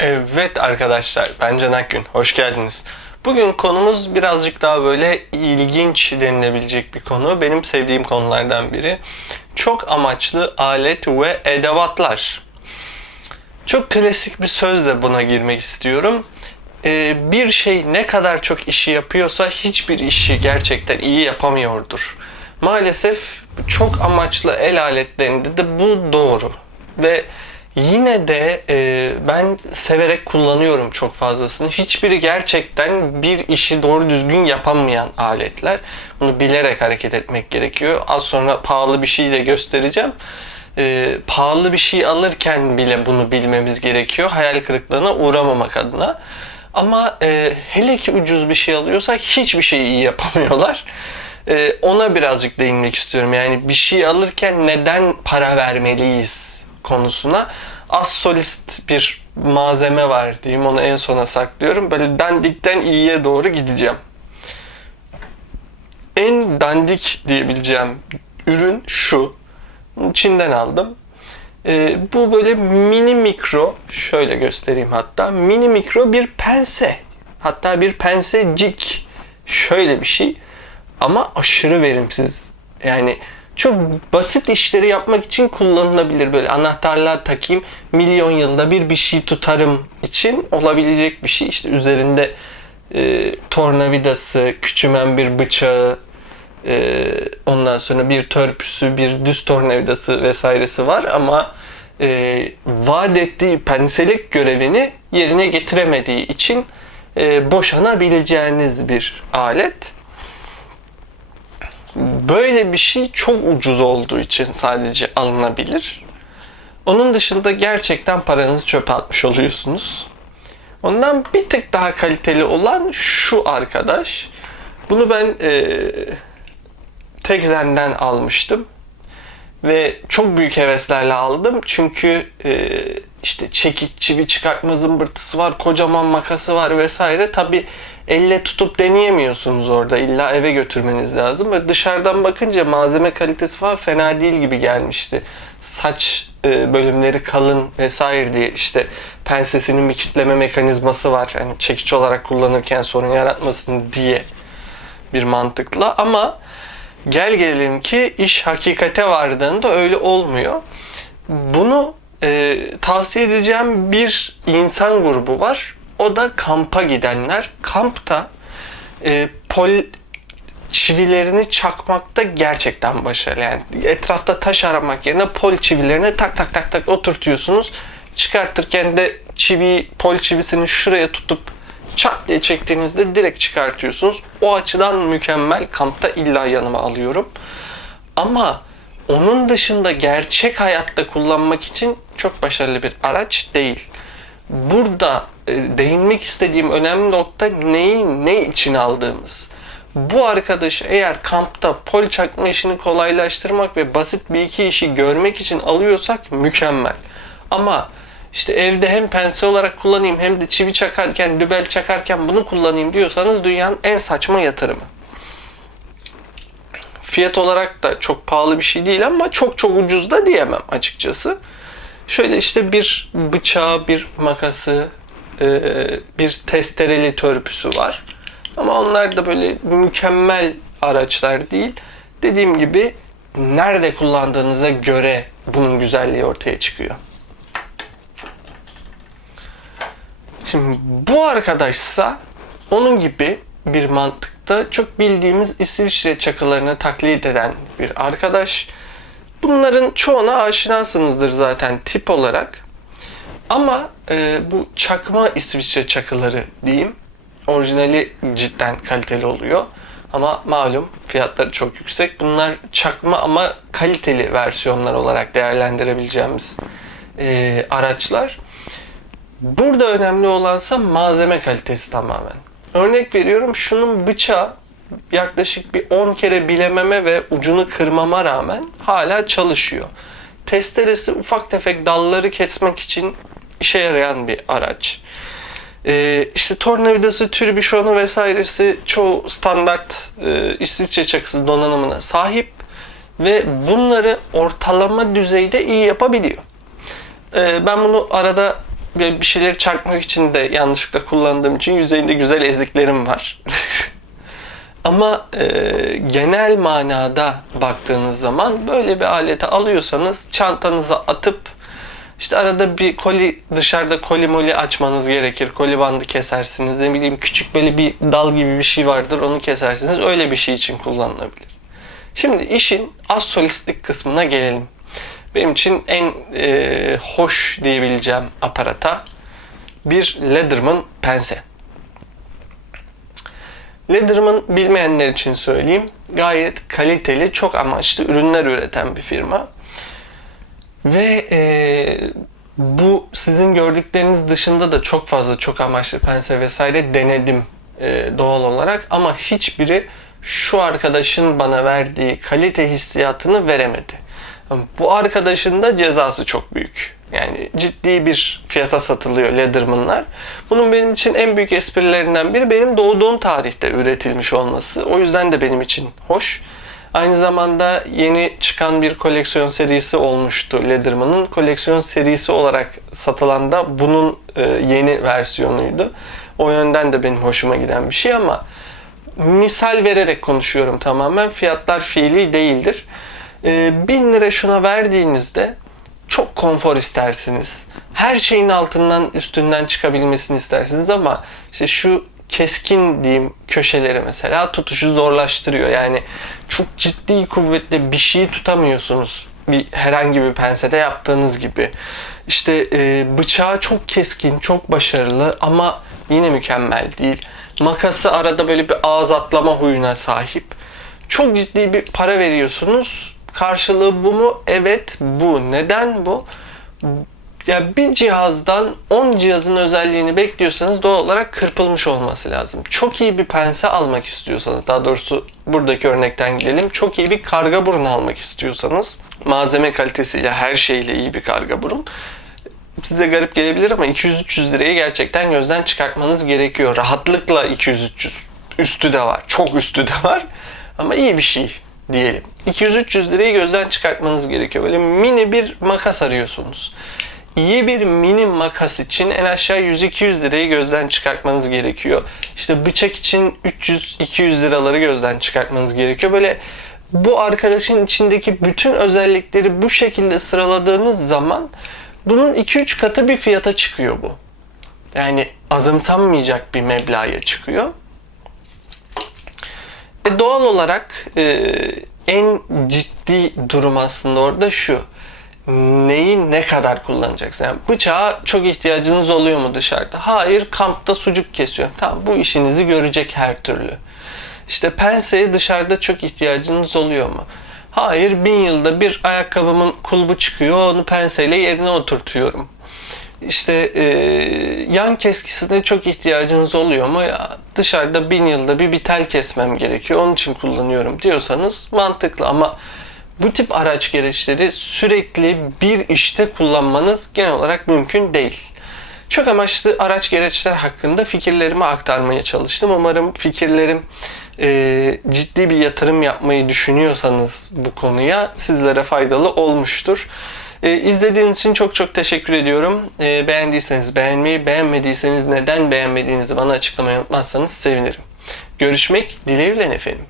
Evet arkadaşlar, ben Can Akgün. Hoş geldiniz. Bugün konumuz birazcık daha böyle ilginç denilebilecek bir konu. Benim sevdiğim konulardan biri. Çok amaçlı alet ve edevatlar. Çok klasik bir sözle buna girmek istiyorum. Ee, bir şey ne kadar çok işi yapıyorsa hiçbir işi gerçekten iyi yapamıyordur. Maalesef çok amaçlı el aletlerinde de bu doğru. Ve yine de e, ben severek kullanıyorum çok fazlasını. Hiçbiri gerçekten bir işi doğru düzgün yapamayan aletler. Bunu bilerek hareket etmek gerekiyor. Az sonra pahalı bir şey de göstereceğim. E, pahalı bir şey alırken bile bunu bilmemiz gerekiyor. Hayal kırıklığına uğramamak adına. Ama e, hele ki ucuz bir şey alıyorsak hiçbir şeyi iyi yapamıyorlar. E, ona birazcık değinmek istiyorum. Yani bir şey alırken neden para vermeliyiz konusuna. Az solist bir malzeme var diyeyim. Onu en sona saklıyorum. Böyle dandikten iyiye doğru gideceğim. En dandik diyebileceğim ürün şu. Çin'den aldım. Ee, bu böyle mini mikro, şöyle göstereyim hatta. Mini mikro bir pense. Hatta bir pensecik. Şöyle bir şey. Ama aşırı verimsiz. Yani çok basit işleri yapmak için kullanılabilir. Böyle anahtarlığa takayım, milyon yılda bir bir şey tutarım için olabilecek bir şey. İşte üzerinde e, tornavidası, küçümen bir bıçağı, e, ondan sonra bir törpüsü, bir düz tornavidası vesairesi var ama e, vaat ettiği penselik görevini yerine getiremediği için e, boşanabileceğiniz bir alet. Böyle bir şey çok ucuz olduğu için sadece alınabilir. Onun dışında gerçekten paranızı çöpe atmış oluyorsunuz. Ondan bir tık daha kaliteli olan şu arkadaş. Bunu ben e, Tekzen'den almıştım. Ve çok büyük heveslerle aldım. Çünkü e, işte çekiç, çivi çıkartma zımbırtısı var, kocaman makası var vesaire. Tabi elle tutup deneyemiyorsunuz orada. İlla eve götürmeniz lazım. Ve dışarıdan bakınca malzeme kalitesi falan fena değil gibi gelmişti. Saç e, bölümleri kalın vesaire diye işte pensesinin bir kitleme mekanizması var. Yani çekiç olarak kullanırken sorun yaratmasın diye bir mantıkla ama gel gelelim ki iş hakikate vardığında öyle olmuyor. Bunu e, tavsiye edeceğim bir insan grubu var. O da kampa gidenler. Kampta e, pol çivilerini çakmakta gerçekten başarılı. Yani etrafta taş aramak yerine pol çivilerini tak tak tak tak oturtuyorsunuz. Çıkartırken de çivi, pol çivisini şuraya tutup çat diye çektiğinizde direkt çıkartıyorsunuz. O açıdan mükemmel. Kampta illa yanıma alıyorum. Ama onun dışında gerçek hayatta kullanmak için çok başarılı bir araç değil. Burada e, değinmek istediğim önemli nokta neyi ne için aldığımız. Bu arkadaş eğer kampta pol çakma işini kolaylaştırmak ve basit bir iki işi görmek için alıyorsak mükemmel. Ama işte evde hem pense olarak kullanayım hem de çivi çakarken, dübel çakarken bunu kullanayım diyorsanız dünyanın en saçma yatırımı. Fiyat olarak da çok pahalı bir şey değil ama çok çok ucuz da diyemem açıkçası. Şöyle işte bir bıçağı, bir makası, e, bir testereli törpüsü var. Ama onlar da böyle mükemmel araçlar değil. Dediğim gibi nerede kullandığınıza göre bunun güzelliği ortaya çıkıyor. Şimdi bu arkadaşsa onun gibi bir mantıkta çok bildiğimiz İsviçre çakılarını taklit eden bir arkadaş. Bunların çoğuna aşinasınızdır zaten tip olarak. Ama e, bu çakma İsviçre çakıları diyeyim. Orijinali cidden kaliteli oluyor. Ama malum fiyatları çok yüksek. Bunlar çakma ama kaliteli versiyonlar olarak değerlendirebileceğimiz e, araçlar. Burada önemli olansa malzeme kalitesi tamamen. Örnek veriyorum şunun bıçağı yaklaşık bir 10 kere bilememe ve ucunu kırmama rağmen hala çalışıyor. Testeresi ufak tefek dalları kesmek için işe yarayan bir araç. Ee, işte tornavidası, türbüşonu vesairesi çoğu standart e, İsviçre çakısı donanımına sahip ve bunları ortalama düzeyde iyi yapabiliyor. Ee, ben bunu arada bir şeyleri çarpmak için de yanlışlıkla kullandığım için yüzeyinde güzel eziklerim var. Ama e, genel manada baktığınız zaman böyle bir aleti alıyorsanız çantanıza atıp işte arada bir koli dışarıda koli moli açmanız gerekir. Koli bandı kesersiniz. Ne bileyim küçük böyle bir dal gibi bir şey vardır onu kesersiniz. Öyle bir şey için kullanılabilir. Şimdi işin az solistlik kısmına gelelim. Benim için en e, hoş diyebileceğim aparata bir Leatherman pense. Leatherman bilmeyenler için söyleyeyim. Gayet kaliteli, çok amaçlı ürünler üreten bir firma. Ve e, bu sizin gördükleriniz dışında da çok fazla çok amaçlı pense vesaire denedim e, doğal olarak. Ama hiçbiri şu arkadaşın bana verdiği kalite hissiyatını veremedi. Bu arkadaşın da cezası çok büyük. Yani ciddi bir fiyata satılıyor Leatherman'lar. Bunun benim için en büyük esprilerinden biri benim doğduğum tarihte üretilmiş olması. O yüzden de benim için hoş. Aynı zamanda yeni çıkan bir koleksiyon serisi olmuştu Leatherman'ın. Koleksiyon serisi olarak satılan da bunun e, yeni versiyonuydu. O yönden de benim hoşuma giden bir şey ama misal vererek konuşuyorum tamamen. Fiyatlar fiili değildir. E, 1000 lira şuna verdiğinizde çok konfor istersiniz. Her şeyin altından üstünden çıkabilmesini istersiniz ama işte şu keskin diyeyim köşeleri mesela tutuşu zorlaştırıyor. Yani çok ciddi kuvvetli bir şeyi tutamıyorsunuz. Bir herhangi bir pensede yaptığınız gibi. İşte e, bıçağı çok keskin, çok başarılı ama yine mükemmel değil. Makası arada böyle bir ağız atlama huyuna sahip. Çok ciddi bir para veriyorsunuz. Karşılığı bu mu? Evet bu. Neden bu? Ya bir cihazdan 10 cihazın özelliğini bekliyorsanız doğal olarak kırpılmış olması lazım. Çok iyi bir pense almak istiyorsanız, daha doğrusu buradaki örnekten gidelim. Çok iyi bir karga burun almak istiyorsanız, malzeme kalitesiyle her şeyle iyi bir karga burun. Size garip gelebilir ama 200-300 lirayı gerçekten gözden çıkartmanız gerekiyor. Rahatlıkla 200-300 üstü de var. Çok üstü de var. Ama iyi bir şey diyelim. 200-300 lirayı gözden çıkartmanız gerekiyor. Böyle mini bir makas arıyorsunuz. İyi bir mini makas için en aşağı 100-200 lirayı gözden çıkartmanız gerekiyor. İşte bıçak için 300-200 liraları gözden çıkartmanız gerekiyor. Böyle bu arkadaşın içindeki bütün özellikleri bu şekilde sıraladığınız zaman bunun 2-3 katı bir fiyata çıkıyor bu. Yani azımsanmayacak bir meblağa çıkıyor. E doğal olarak e, en ciddi durum aslında orada şu. Neyi ne kadar kullanacaksın? Yani bıçağa çok ihtiyacınız oluyor mu dışarıda? Hayır, kampta sucuk kesiyorum. Tamam, bu işinizi görecek her türlü. İşte penseye dışarıda çok ihtiyacınız oluyor mu? Hayır, bin yılda bir ayakkabımın kulbu çıkıyor, onu penseyle yerine oturtuyorum işte e, yan keskisine çok ihtiyacınız oluyor mu? Ya dışarıda bin yılda bir bir tel kesmem gerekiyor. Onun için kullanıyorum diyorsanız mantıklı ama bu tip araç gereçleri sürekli bir işte kullanmanız genel olarak mümkün değil. Çok amaçlı araç gereçler hakkında fikirlerimi aktarmaya çalıştım. Umarım fikirlerim e, ciddi bir yatırım yapmayı düşünüyorsanız bu konuya sizlere faydalı olmuştur. E, izlediğiniz için çok çok teşekkür ediyorum. E, beğendiyseniz beğenmeyi, beğenmediyseniz neden beğenmediğinizi bana açıklamayı unutmazsanız sevinirim. Görüşmek dileğiyle efendim.